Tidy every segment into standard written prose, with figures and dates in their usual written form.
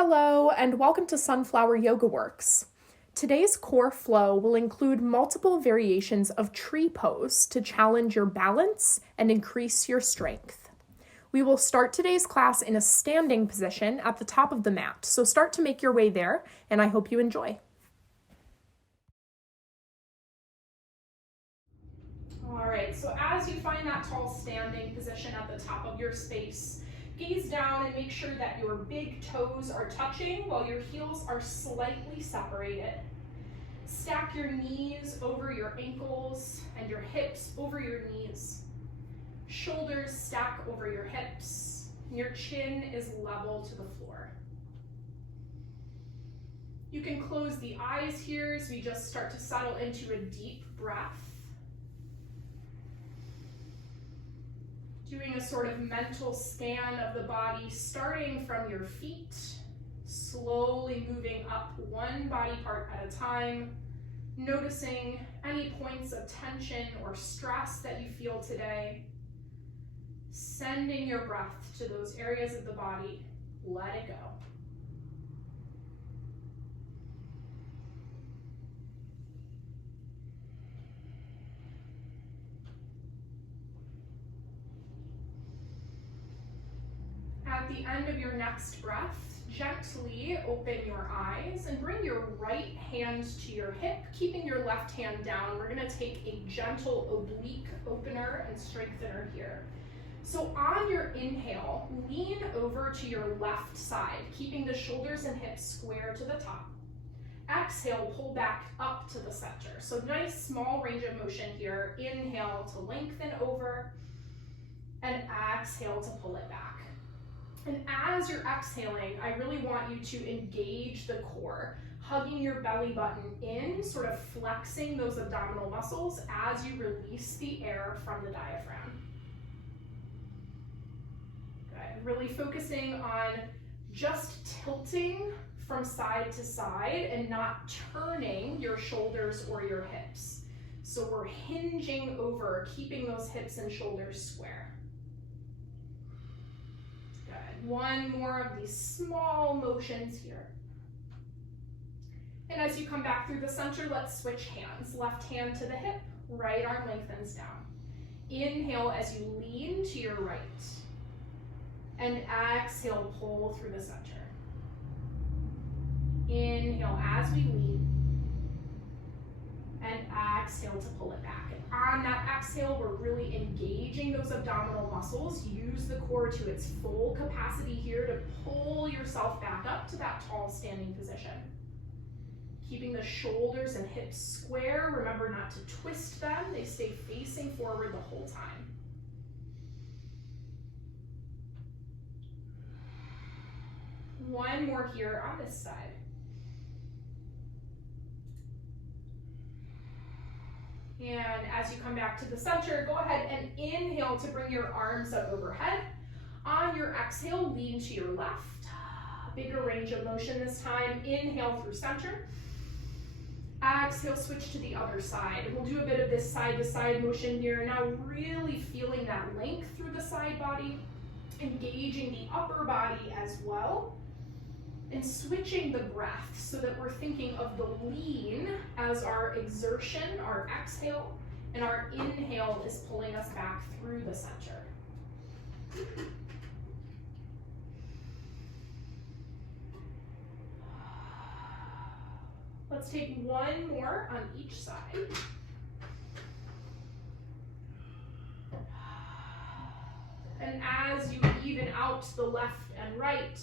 Hello, and welcome to Sunflower Yoga Works. Today's core flow will include multiple variations of tree pose to challenge your balance and increase your strength. We will start today's class in a standing position at the top of the mat, so start to make your way there, and I hope you enjoy. All right, so as you find that tall standing position at the top of your space, gaze down and make sure that your big toes are touching while your heels are slightly separated. Stack your knees over your ankles and your hips over your knees. Shoulders stack over your hips. Your chin is level to the floor. You can close the eyes here as we just start to settle into a deep breath. Doing a sort of mental scan of the body, starting from your feet, slowly moving up one body part at a time, noticing any points of tension or stress that you feel today, sending your breath to those areas of the body, let it go. At the end of your next breath, gently open your eyes and bring your right hand to your hip, keeping your left hand down. We're going to take a gentle oblique opener and strengthener here. So on your inhale, lean over to your left side, keeping the shoulders and hips square to the top. Exhale, pull back up to the center. So nice small range of motion here. Inhale to lengthen over, and exhale to pull it back. And as you're exhaling, I really want you to engage the core, hugging your belly button in, sort of flexing those abdominal muscles as you release the air from the diaphragm. Good. Really focusing on just tilting from side to side and not turning your shoulders or your hips. So we're hinging over, keeping those hips and shoulders square. One more of these small motions here. And as you come back through the center, let's switch hands. Left hand to the hip, right arm lengthens down. Inhale as you lean to your right. And exhale, pull through the center. Inhale as we lean. And exhale to pull it back. On that exhale, we're really engaging those abdominal muscles. Use the core to its full capacity here to pull yourself back up to that tall standing position. Keeping the shoulders and hips square. Remember not to twist them. They stay facing forward the whole time. One more here on this side. And as you come back to the center, go ahead and inhale to bring your arms up overhead. On your exhale, lean to your left. Bigger range of motion this time. Inhale through center. Exhale, switch to the other side. We'll do a bit of this side-to-side motion here. Now really feeling that length through the side body, engaging the upper body as well. And switching the breath so that we're thinking of the lean as our exertion, our exhale, and our inhale is pulling us back through the center. Let's take one more on each side. And as you even out the left and right,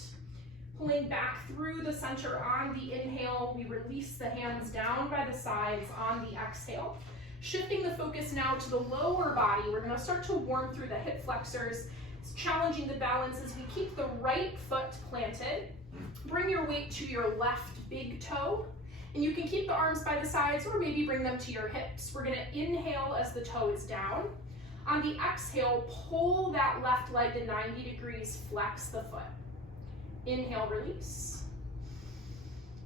pulling back through the center on the inhale, we release the hands down by the sides on the exhale. Shifting the focus now to the lower body, we're going to start to warm through the hip flexors, challenging the balance as we keep the right foot planted. Bring your weight to your left big toe, and you can keep the arms by the sides or maybe bring them to your hips. We're going to inhale as the toe is down. On the exhale, pull that left leg to 90 degrees, flex the foot. Inhale, release,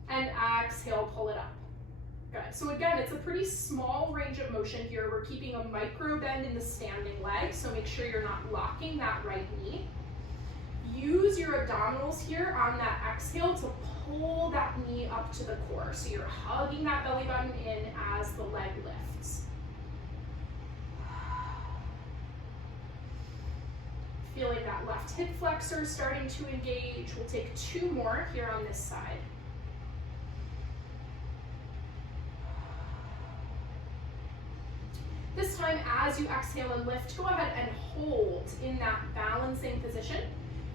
and exhale, pull it up. Good. So again, it's a pretty small range of motion here. We're keeping a micro bend in the standing leg, so make sure you're not locking that right knee. use your abdominals here on that exhale to pull that knee up to the core. So you're hugging that belly button in as the leg lifts. Feeling that left hip flexor starting to engage. We'll take 2 more here on this side. This time, as you exhale and lift, go ahead and hold in that balancing position.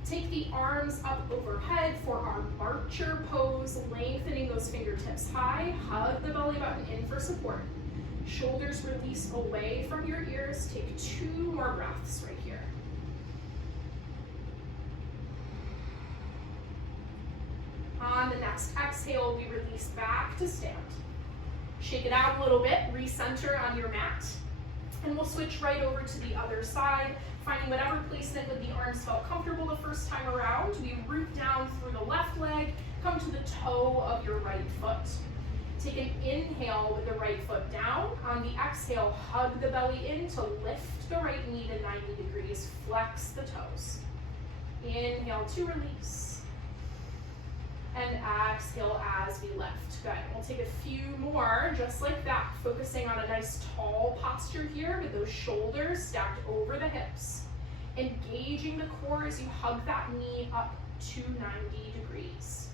Take the arms up overhead for our archer pose, lengthening those fingertips high. Hug the belly button in for support. Shoulders release away from your ears. Take 2 more breaths right here. On the next exhale, we release back to stand. Shake it out a little bit, recenter on your mat. And we'll switch right over to the other side, finding whatever placement with the arms felt comfortable the first time around. We root down through the left leg, come to the toe of your right foot. Take an inhale with the right foot down. On the exhale, hug the belly in to lift the right knee to 90 degrees. Flex the toes. Inhale to release. And exhale as we lift. Good. We'll take a few more just like that, focusing on a nice tall posture here with those shoulders stacked over the hips. Engaging the core as you hug that knee up to 90 degrees.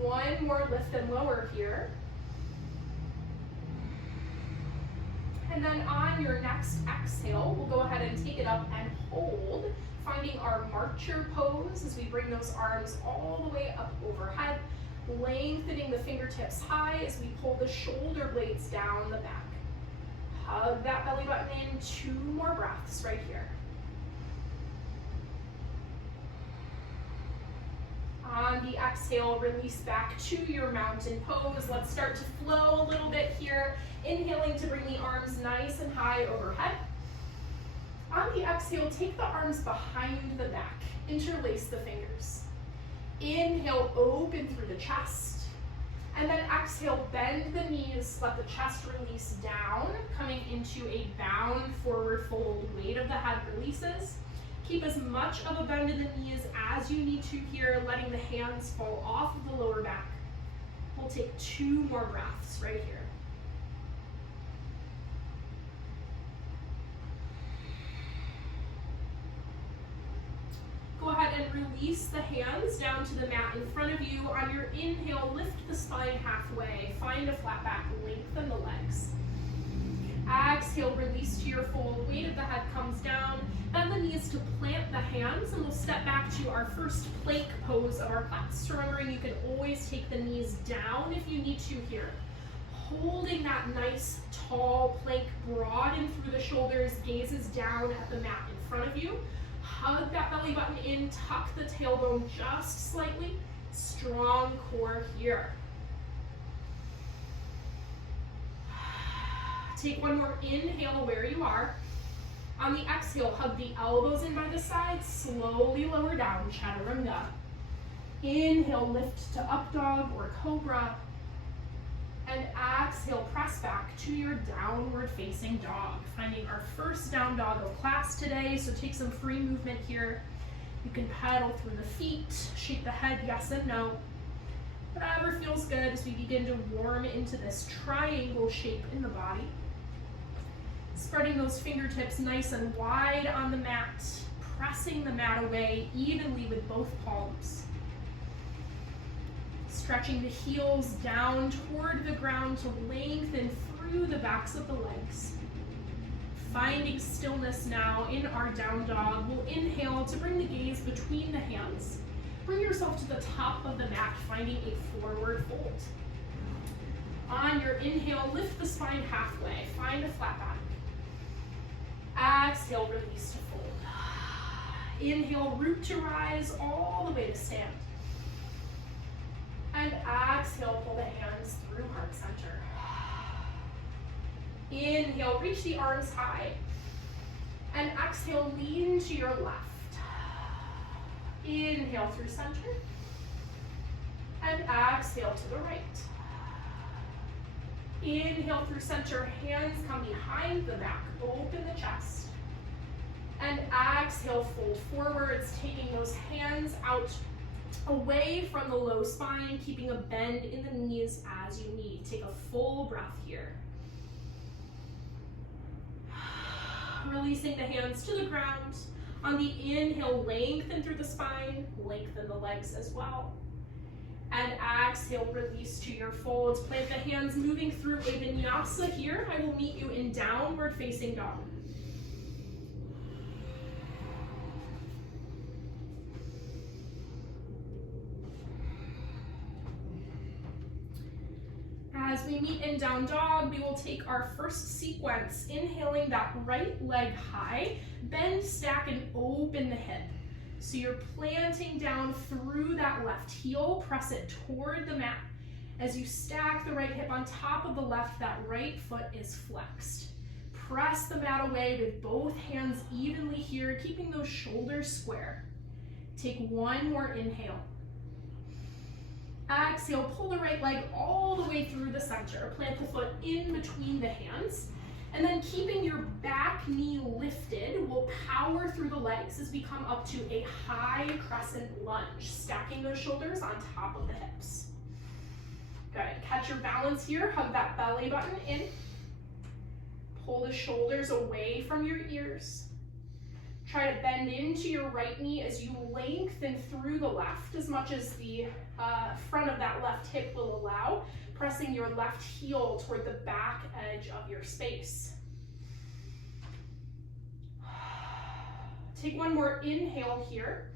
One more lift and lower here. And then on your next exhale, we'll go ahead and take it up and hold, finding our marcher pose as we bring those arms all the way up overhead, lengthening the fingertips high as we pull the shoulder blades down the back. Hug that belly button in. 2 more breaths right here. On the exhale, release back to your mountain pose. Let's start to flow a little bit here. Inhaling to bring the arms nice and high overhead. On the exhale, take the arms behind the back. Interlace the fingers. Inhale, open through the chest. And then exhale, bend the knees, let the chest release down, coming into a bound forward fold. Weight of the head releases. Keep as much of a bend in the knees as you need to here, letting the hands fall off of the lower back. We'll take 2 more breaths right here. Go ahead and release the hands down to the mat in front of you. On your inhale, lift the spine halfway. Find a flat back, lengthen the legs. Exhale, release to your fold. Weight of the head comes down. Bend the knees to plant the hands, and we'll step back to our first plank pose of our class. Remembering you can always take the knees down if you need to here. Holding that nice tall plank, broaden through the shoulders, gazes down at the mat in front of you. Hug that belly button in, tuck the tailbone just slightly. Strong core here. Take 1 more inhale where you are. On the exhale, hug the elbows in by the sides, slowly lower down, chaturanga. Inhale, lift to up dog or cobra. And exhale, press back to your downward facing dog. Finding our first down dog of class today, so take some free movement here. You can pedal through the feet, shake the head yes and no. Whatever feels good as we begin to warm into this triangle shape in the body. Spreading those fingertips nice and wide on the mat, pressing the mat away evenly with both palms. Stretching the heels down toward the ground to lengthen through the backs of the legs. Finding stillness now in our down dog. We'll inhale to bring the gaze between the hands. Bring yourself to the top of the mat, finding a forward fold. On your inhale, lift the spine halfway. Find a flat back. Exhale, release to fold. Inhale, root to rise all the way to stand. And exhale, pull the hands through heart center. Inhale, reach the arms high. And exhale, lean to your left. Inhale through center. And exhale to the right. Inhale through center, hands come behind the back, open the chest. And exhale, fold forwards, taking those hands out away from the low spine, keeping a bend in the knees as you need. Take a full breath here. Releasing the hands to the ground. On the inhale, lengthen through the spine, lengthen the legs as well. And exhale, release to your folds. Plant the hands moving through a vinyasa here. I will meet you in downward facing dog. As we meet in down dog, we will take our first sequence, inhaling that right leg high, bend, stack, and open the hip. So you're planting down through that left heel, press it toward the mat. As you stack the right hip on top of the left, that right foot is flexed. Press the mat away with both hands evenly here, keeping those shoulders square. Take one more inhale. Exhale, pull the right leg all the way through the center. Plant the foot in between the hands. And then keeping your back knee lifted, we'll power through the legs as we come up to a high crescent lunge, stacking those shoulders on top of the hips. Good, catch your balance here, hug that belly button in. Pull the shoulders away from your ears. Try to bend into your right knee as you lengthen through the left as much as the front of that left hip will allow, pressing your left heel toward the back edge of your space. Take one more inhale here.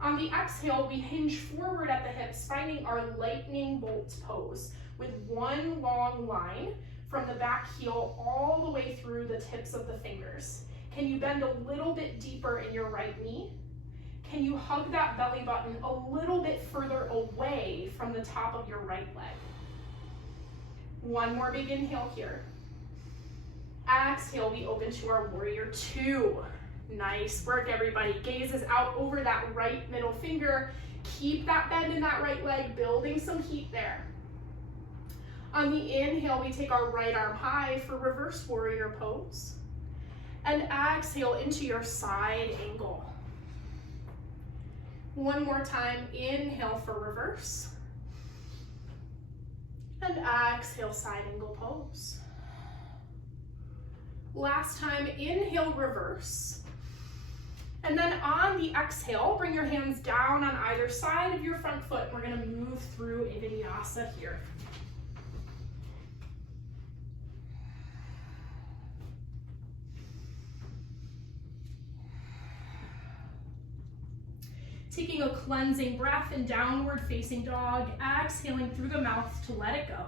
On the exhale, we hinge forward at the hips, finding our lightning bolt pose with one long line from the back heel all the way through the tips of the fingers. Can you bend a little bit deeper in your right knee? Can you hug that belly button a little bit further away from the top of your right leg? One more big inhale here. Exhale, we open to our warrior two. Nice work, everybody. Gaze is out over that right middle finger. Keep that bend in that right leg, building some heat there. On the inhale, we take our right arm high for reverse warrior pose. And exhale into your side angle. One more time, inhale for reverse. And exhale, side angle pose. Last time, inhale, reverse. And then on the exhale, bring your hands down on either side of your front foot. We're gonna move through a vinyasa here. Taking a cleansing breath in downward facing dog, exhaling through the mouth to let it go.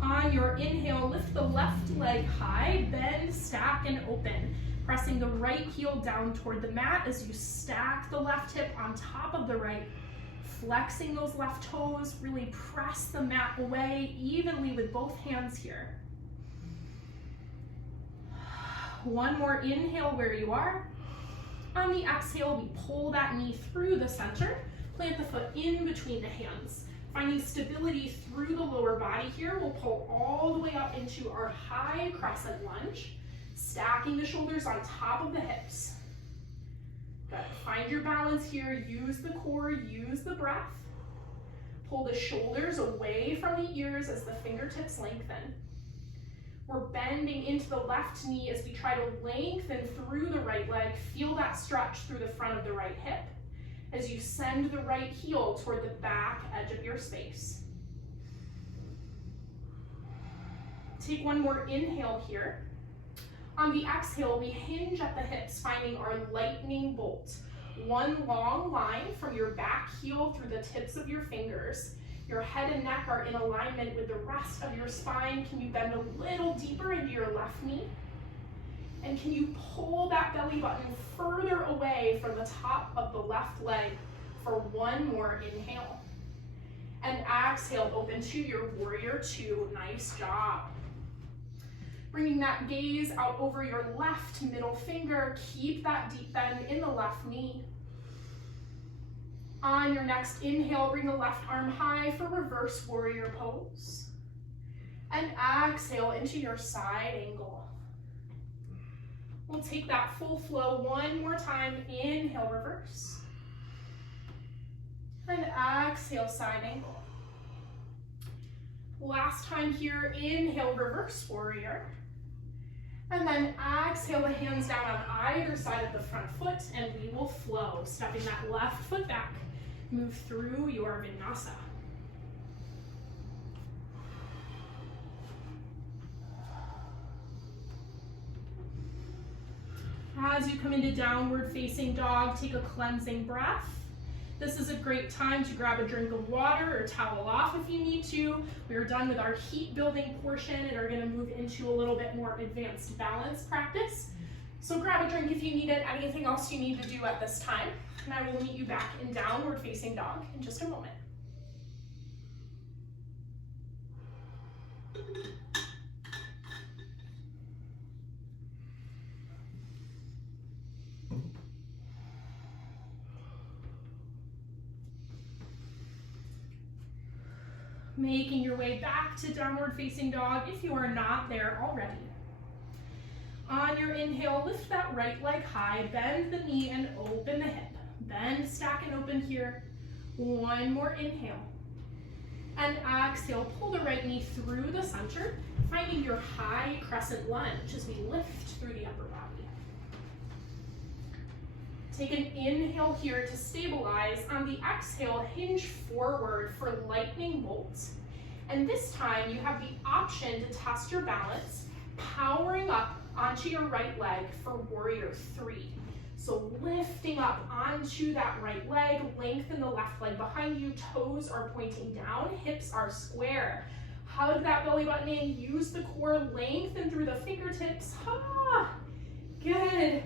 On your inhale, lift the left leg high, bend, stack, and open. Pressing the right heel down toward the mat as you stack the left hip on top of the right. Flexing those left toes, really press the mat away evenly with both hands here. One more inhale where you are. On the exhale, we pull that knee through the center, plant the foot in between the hands. Finding stability through the lower body here, we'll pull all the way up into our high crescent lunge, stacking the shoulders on top of the hips. Good. Find your balance here, use the core, use the breath. Pull the shoulders away from the ears as the fingertips lengthen. We're bending into the left knee as we try to lengthen through the right leg. Feel that stretch through the front of the right hip as you send the right heel toward the back edge of your space. Take one more inhale here. On the exhale, we hinge at the hips, finding our lightning bolt. One long line from your back heel through the tips of your fingers. Your head and neck are in alignment with the rest of your spine. Can you bend a little deeper into your left knee? And can you pull that belly button further away from the top of the left leg for one more inhale? And exhale, open to your warrior two. Nice job. Bringing that gaze out over your left middle finger. Keep that deep bend in the left knee. On your next inhale, bring the left arm high for reverse warrior pose. And exhale into your side angle. We'll take that full flow one more time. Inhale, reverse. And exhale, side angle. Last time here, inhale, reverse warrior. And then exhale the hands down on either side of the front foot, and we will flow, stepping that left foot back. Move through your vinyasa. As you come into downward facing dog, take a cleansing breath. This is a great time to grab a drink of water or towel off if you need to. We are done with our heat building portion and are going to move into a little bit more advanced balance practice. So grab a drink if you need it, anything else you need to do at this time. And I will meet you back in downward facing dog in just a moment. Making your way back to downward facing dog if you are not there already. On your inhale, lift that right leg high, bend the knee and open the hip. Bend, stack and open here. One more inhale. And exhale, pull the right knee through the center, finding your high crescent lunge as we lift through the upper body. Take an inhale here to stabilize. On the exhale, hinge forward for lightning bolts. And this time you have the option to test your balance, powering up onto your right leg for warrior 3. So lifting up onto that right leg, lengthen the left leg behind you, toes are pointing down, hips are square. Hug that belly button in, use the core, lengthen through the fingertips. Good.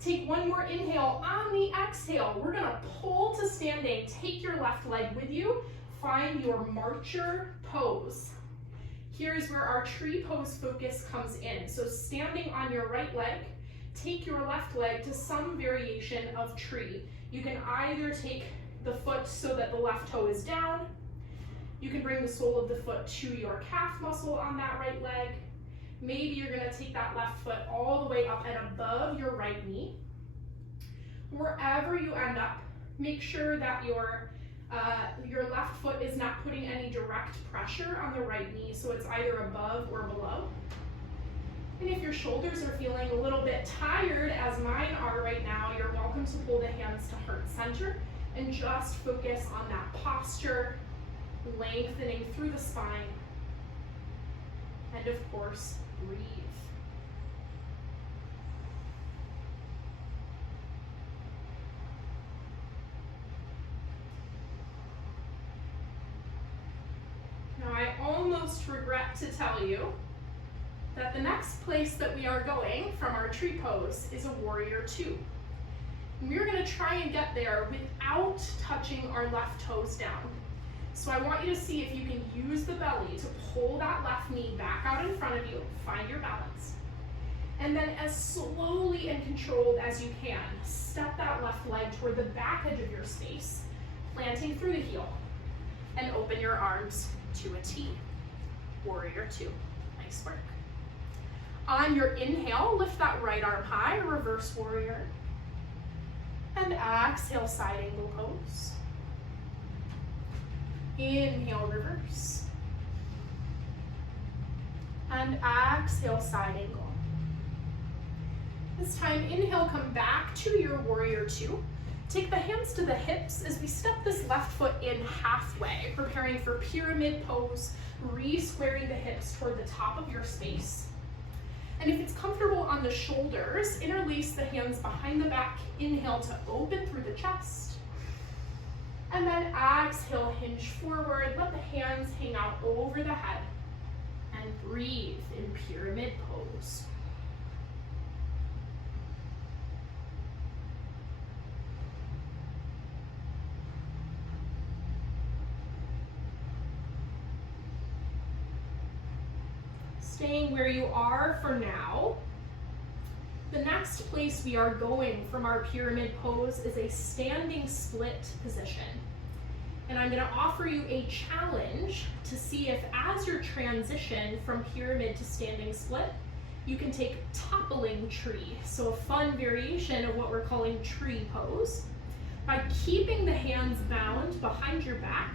Take one more inhale. On the exhale, we're gonna pull to standing. Take your left leg with you. Find your marcher pose. Here's where our tree pose focus comes in. So standing on your right leg, take your left leg to some variation of tree. You can either take the foot so that the left toe is down. You can bring the sole of the foot to your calf muscle on that right leg. Maybe you're gonna take that left foot all the way up and above your right knee. Wherever you end up, make sure that your left foot is not putting any direct pressure on the right knee, so it's either above or below. And if your shoulders are feeling a little bit tired, as mine are right now, you're welcome to pull the hands to heart center and just focus on that posture, lengthening through the spine. And of course, breathe. Now, I almost regret to tell you that the next place that we are going from our tree pose is a warrior 2. And we're going to try and get there without touching our left toes down. So I want you to see if you can use the belly to pull that left knee back out in front of you, find your balance. And then as slowly and controlled as you can, step that left leg toward the back edge of your space, planting through the heel, and open your arms to a T. Warrior 2. Nice work. On your inhale, lift that right arm high, reverse warrior. And exhale, side angle pose. Inhale, reverse. And exhale, side angle. This time, inhale, come back to your warrior 2. Take the hands to the hips as we step this left foot in halfway, preparing for pyramid pose, re-squaring the hips toward the top of your space. And if it's comfortable on the shoulders, interlace the hands behind the back. Inhale to open through the chest. And then exhale, hinge forward. Let the hands hang out over the head. And breathe in pyramid pose. Staying where you are for now. The next place we are going from our pyramid pose is a standing split position. And I'm going to offer you a challenge to see if, as your transition from pyramid to standing split, you can take toppling tree, so a fun variation of what we're calling tree pose, by keeping the hands bound behind your back,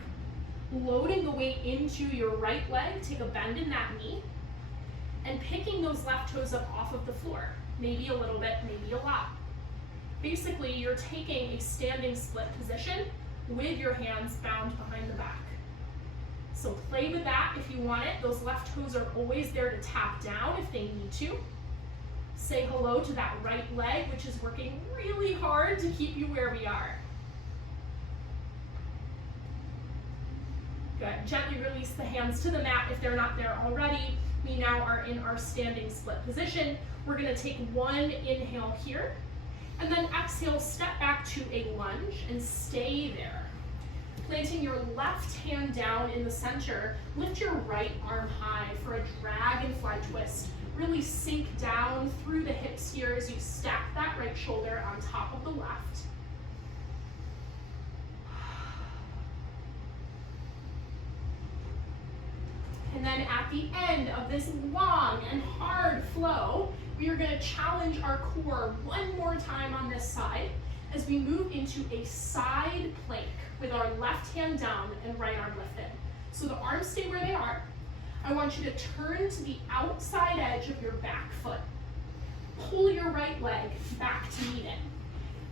loading the weight into your right leg, take a bend in that knee, and picking those left toes up off of the floor. Maybe a little bit, maybe a lot. Basically, you're taking a standing split position with your hands bound behind the back. So play with that if you want it. Those left toes are always there to tap down if they need to. Say hello to that right leg, which is working really hard to keep you where we are. Good. Gently release the hands to the mat if they're not there already. We now are in our standing split position. We're going to take one inhale here, and then exhale, step back to a lunge and stay there. Planting your left hand down in the center, lift your right arm high for a dragonfly twist. Really sink down through the hips here as you stack that right shoulder on top of the left. And then at the end of this long and hard flow, we are going to challenge our core one more time on this side as we move into a side plank with our left hand down and right arm lifted. So the arms stay where they are. I want you to turn to the outside edge of your back foot. Pull your right leg back to meet it.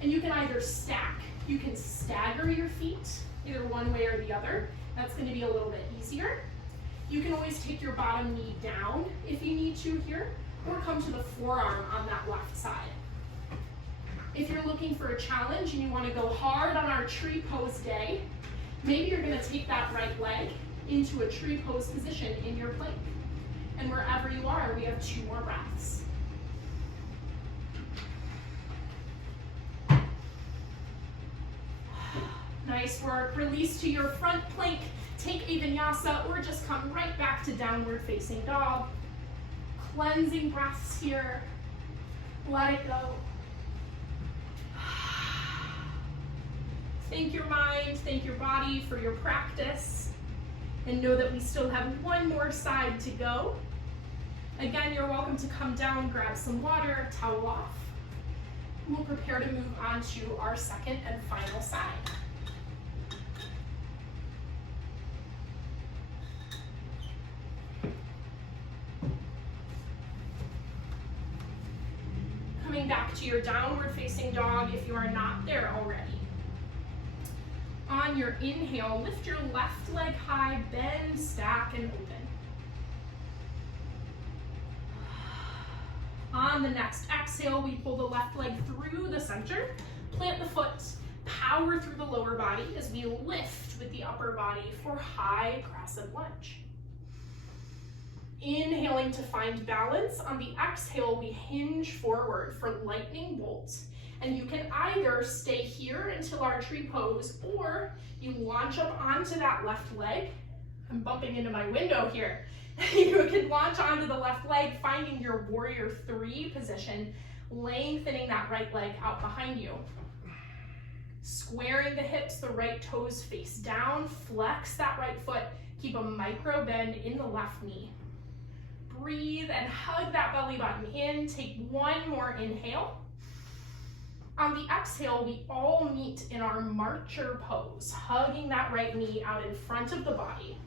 And you can either stack, you can stagger your feet, either one way or the other. That's going to be a little bit easier. You can always take your bottom knee down if you need to here, or come to the forearm on that left side. If you're looking for a challenge and you want to go hard on our tree pose day, maybe you're going to take that right leg into a tree pose position in your plank. And wherever you are, we have 2 more breaths. Nice work. Release to your front plank. Take a vinyasa or just come right back to downward facing dog. Cleansing breaths here. Let it go. Thank your mind, thank your body for your practice, and know that we still have one more side to go. Again, you're welcome to come down, grab some water, towel off. We'll prepare to move on to our second and final side. Coming back to your downward facing dog if you are not there already. On your inhale, lift your left leg high, bend, stack, and open. On the next exhale, we pull the left leg through the center, plant the foot, power through the lower body as we lift with the upper body for high crescent lunge. Inhaling to find balance. On the exhale, we hinge forward for lightning bolt. And you can either stay here until our tree pose, or you launch up onto that left leg. I'm bumping into my window here. You can launch onto the left leg, finding your warrior 3 position, lengthening that right leg out behind you. Squaring the hips, the right toes face down, flex that right foot, keep a micro bend in the left knee. Breathe and hug that belly button in. Take one more inhale. On the exhale, we all meet in our marcher pose, hugging that right knee out in front of the body.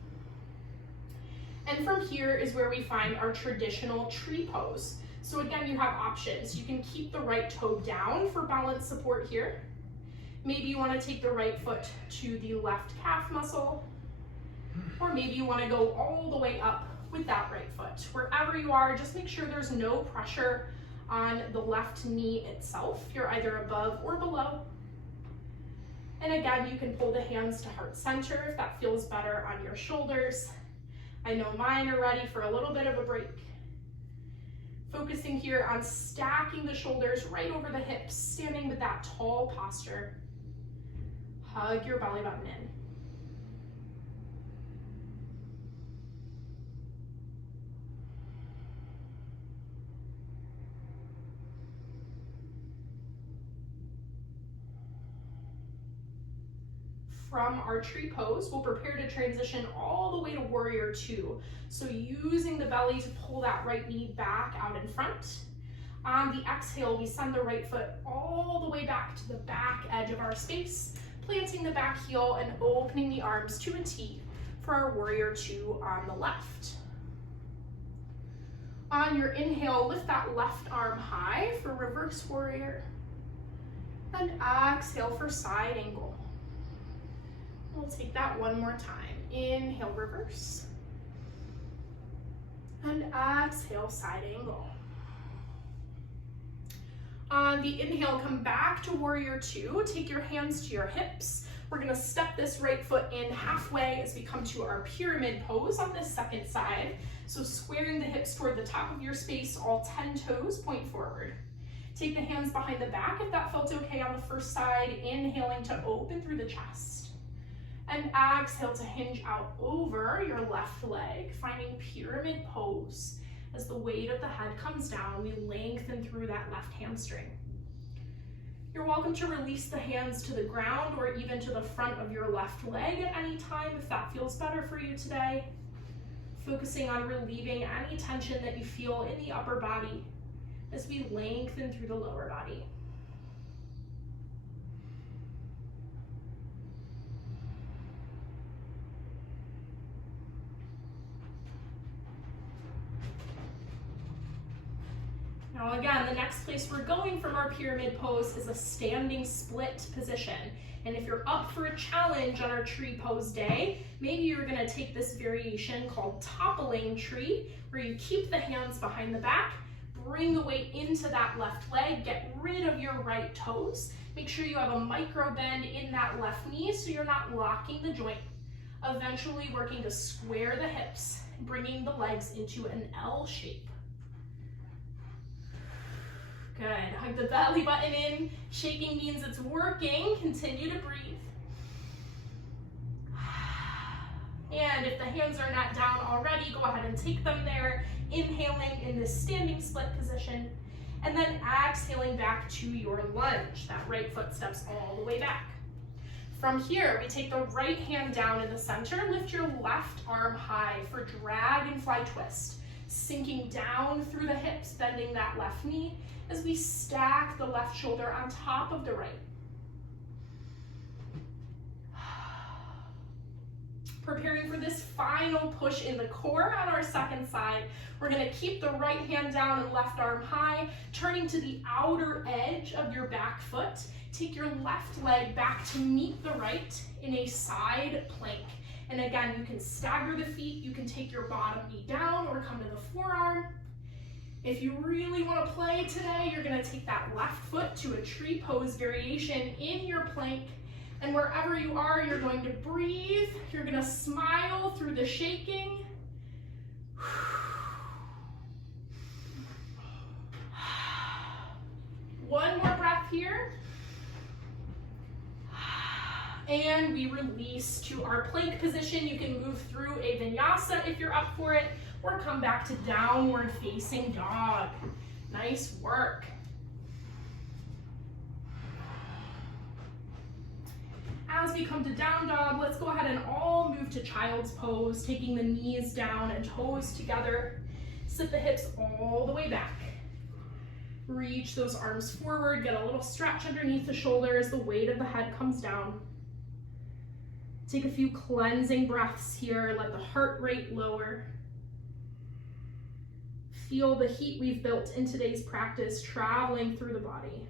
And from here is where we find our traditional tree pose. So again, you have options. You can keep the right toe down for balance support here. Maybe you want to take the right foot to the left calf muscle, or maybe you want to go all the way up with that right foot. Wherever you are, just make sure there's no pressure on the left knee itself. You're either above or below. And again, you can pull the hands to heart center if that feels better on your shoulders. I know mine are ready for a little bit of a break. Focusing here on stacking the shoulders right over the hips, standing with that tall posture. Hug your belly button in. from our tree pose, we'll prepare to transition all the way to warrior two. So using the belly to pull that right knee back out in front. On the exhale, we send the right foot all the way back to the back edge of our space, planting the back heel and opening the arms to a T for our warrior two on the left. On your inhale, lift that left arm high for reverse warrior. And exhale for side angle. We'll take that one more time. Inhale, reverse. And exhale, side angle. On the inhale, come back to warrior two. Take your hands to your hips. We're gonna step this right foot in halfway as we come to our pyramid pose on this second side. So squaring the hips toward the top of your space, all 10 toes point forward. Take the hands behind the back if that felt okay on the first side, inhaling to open through the chest. And exhale to hinge out over your left leg, finding pyramid pose. As the weight of the head comes down, we lengthen through that left hamstring. You're welcome to release the hands to the ground or even to the front of your left leg at any time if that feels better for you today. Focusing on relieving any tension that you feel in the upper body as we lengthen through the lower body. Now again, the next place we're going from our pyramid pose is a standing split position. And if you're up for a challenge on our tree pose day, maybe you're gonna take this variation called toppling tree, where you keep the hands behind the back, bring the weight into that left leg, get rid of your right toes. Make sure you have a micro bend in that left knee so you're not locking the joint. Eventually working to square the hips, bringing the legs into an L shape. Good, hug the belly button in. Shaking means it's working. Continue to breathe. And if the hands are not down already, go ahead and take them there. Inhaling in this standing split position. And then exhaling back to your lunge. That right foot steps all the way back. From here, we take the right hand down in the center. Lift your left arm high for dragonfly twist. Sinking down through the hips, bending that left knee as we stack the left shoulder on top of the right. Preparing for this final push in the core on our second side. We're gonna keep the right hand down and left arm high, turning to the outer edge of your back foot. Take your left leg back to meet the right in a side plank. And again, you can stagger the feet, you can take your bottom knee down or come to the forearm. If you really want to play today, you're going to take that left foot to a tree pose variation in your plank. And wherever you are, you're going to breathe. You're going to smile through the shaking. One more breath here. And we release to our plank position. You can move through a vinyasa if you're up for it, or come back to downward facing dog. Nice work. As we come to down dog, let's go ahead and all move to child's pose, taking the knees down and toes together. Sit the hips all the way back. Reach those arms forward, get a little stretch underneath the shoulder as the weight of the head comes down. Take a few cleansing breaths here, let the heart rate lower. Feel the heat we've built in today's practice traveling through the body.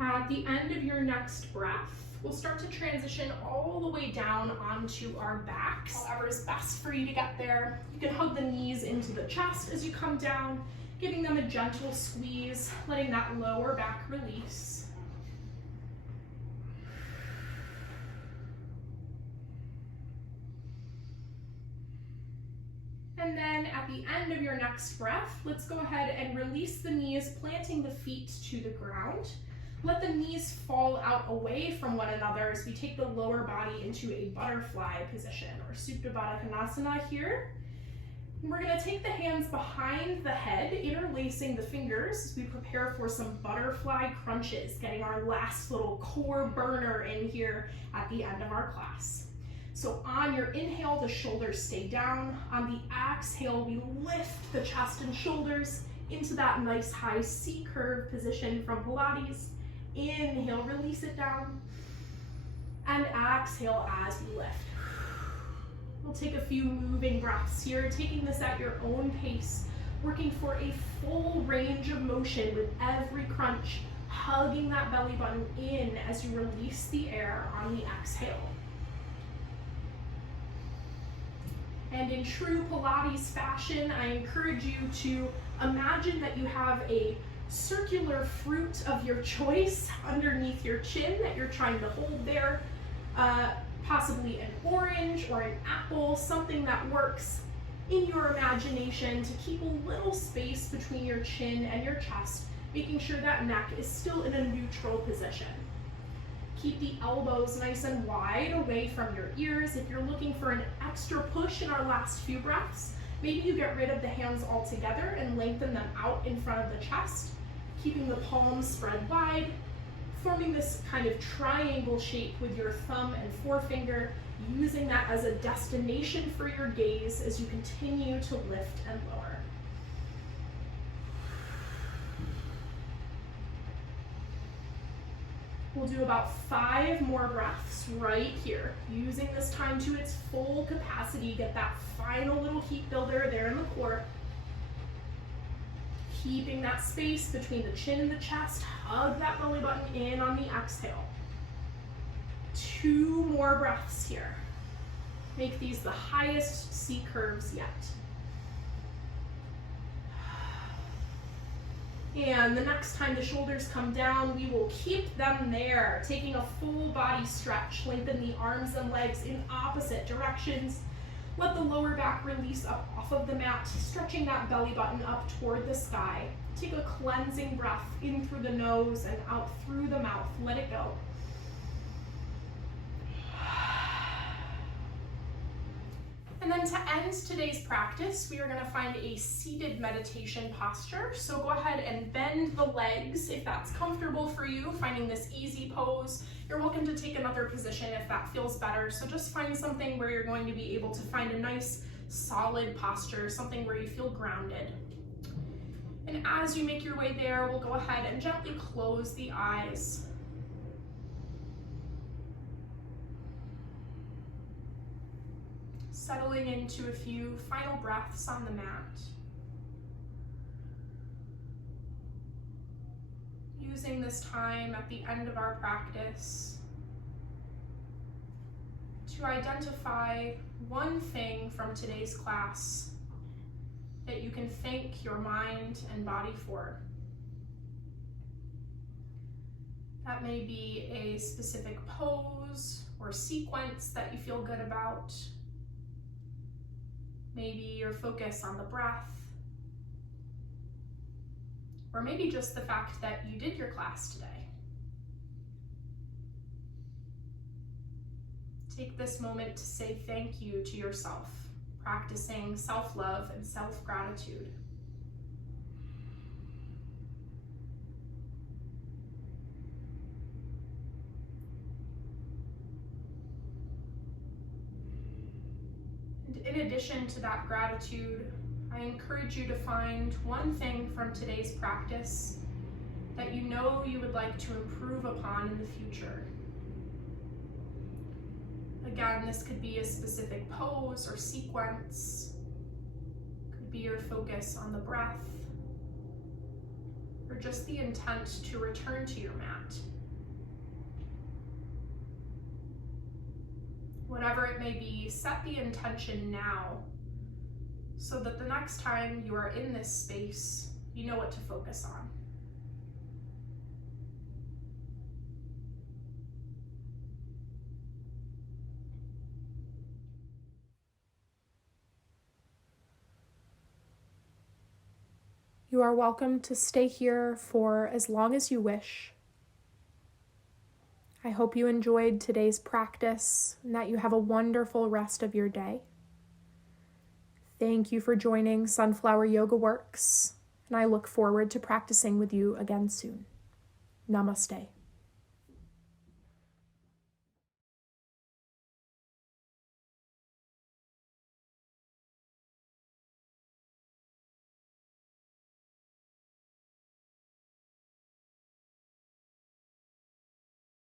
At the end of your next breath, we'll start to transition all the way down onto our backs. Whatever is best for you to get there. You can hug the knees into the chest as you come down, giving them a gentle squeeze, letting that lower back release. And then at the end of your next breath, let's go ahead and release the knees, planting the feet to the ground. Let the knees fall out away from one another as we take the lower body into a butterfly position, or Supta Baddha Konasana here. And we're gonna take the hands behind the head, interlacing the fingers as we prepare for some butterfly crunches, getting our last little core burner in here at the end of our class. So on your inhale, the shoulders stay down. On the exhale, we lift the chest and shoulders into that nice high C curve position from Pilates. Inhale, release it down. And exhale as we lift. We'll take a few moving breaths here, taking this at your own pace, working for a full range of motion with every crunch, hugging that belly button in as you release the air on the exhale. And in true Pilates fashion, I encourage you to imagine that you have a circular fruit of your choice underneath your chin that you're trying to hold there, possibly an orange or an apple, something that works in your imagination to keep a little space between your chin and your chest, making sure that neck is still in a neutral position. Keep the elbows nice and wide away from your ears. If you're looking for an extra push in our last few breaths, maybe you get rid of the hands altogether and lengthen them out in front of the chest, keeping the palms spread wide, forming this kind of triangle shape with your thumb and forefinger, using that as a destination for your gaze as you continue to lift and lower. We'll do about 5 more breaths right here, using this time to its full capacity. Get that final little heat builder there in the core. Keeping that space between the chin and the chest, hug that belly button in on the exhale. 2 more breaths here. Make these the highest C curves yet. And the next time the shoulders come down, we will keep them there, taking a full body stretch. Lengthen the arms and legs in opposite directions. Let the lower back release up off of the mat, stretching that belly button up toward the sky. Take a cleansing breath in through the nose and out through the mouth. Let it go. And then to end today's practice, we are going to find a seated meditation posture. So go ahead and bend the legs if that's comfortable for you, finding this easy pose. You're welcome to take another position if that feels better. So just find something where you're going to be able to find a nice solid posture, something where you feel grounded. And as you make your way there, we'll go ahead and gently close the eyes. Settling into a few final breaths on the mat. Using this time at the end of our practice to identify one thing from today's class that you can thank your mind and body for. That may be a specific pose or sequence that you feel good about. Maybe your focus on the breath, or maybe just the fact that you did your class today. Take this moment to say thank you to yourself, practicing self-love and self-gratitude. In addition to that gratitude, I encourage you to find one thing from today's practice that you know you would like to improve upon in the future. Again, this could be a specific pose or sequence, could be your focus on the breath, or just the intent to return to your mat. Whatever it may be, set the intention now so that the next time you are in this space, you know what to focus on. You are welcome to stay here for as long as you wish. I hope you enjoyed today's practice and that you have a wonderful rest of your day. Thank you for joining Sunflower Yoga Works, and I look forward to practicing with you again soon. Namaste.